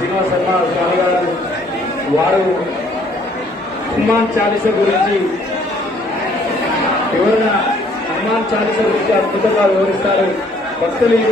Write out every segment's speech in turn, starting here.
శ్రీనివాస్ శర్మ స్వామి గారు వారు హనుమాన్ చాలీస గురించి వివరణ హనుమాన్ చాలీస గురించి అద్భుతంగా వివరిస్తారు. భక్తులు ఈ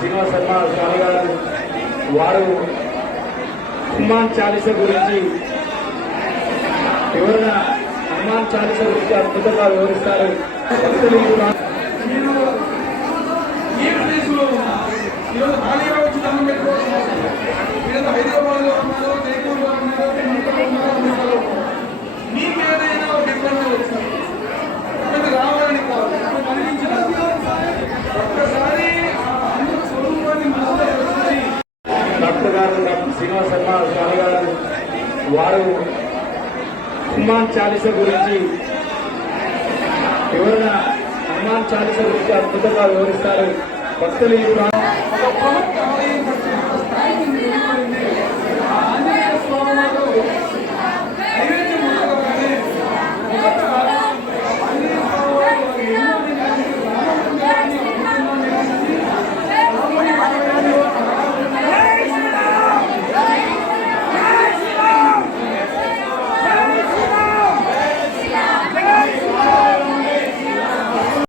శ్రీనివాస్ శర్మ స్వామి గారు వారు హనుమాన్ చాలీస గురించి వివరణ హనుమాన్ చాలీస గురించి అద్భుతంగా వివరిస్తారు. భక్తులు హైదరాబాద్ లో ఉన్నారు, జైపూర్ లో ఉన్నారు, మీకేదైనా ఒక ఇబ్బంది వచ్చింది రావాలని కాదు, ఒక్కసారి డాక్టర్ గారు శ్రీనివాస్ శర్మ స్వామి గారు వారు హనుమాన్ చాలీస గురించి వివరణ హనుమాన్ చాలీస గురించి అద్భుతంగా వివరిస్తారు. భక్తులు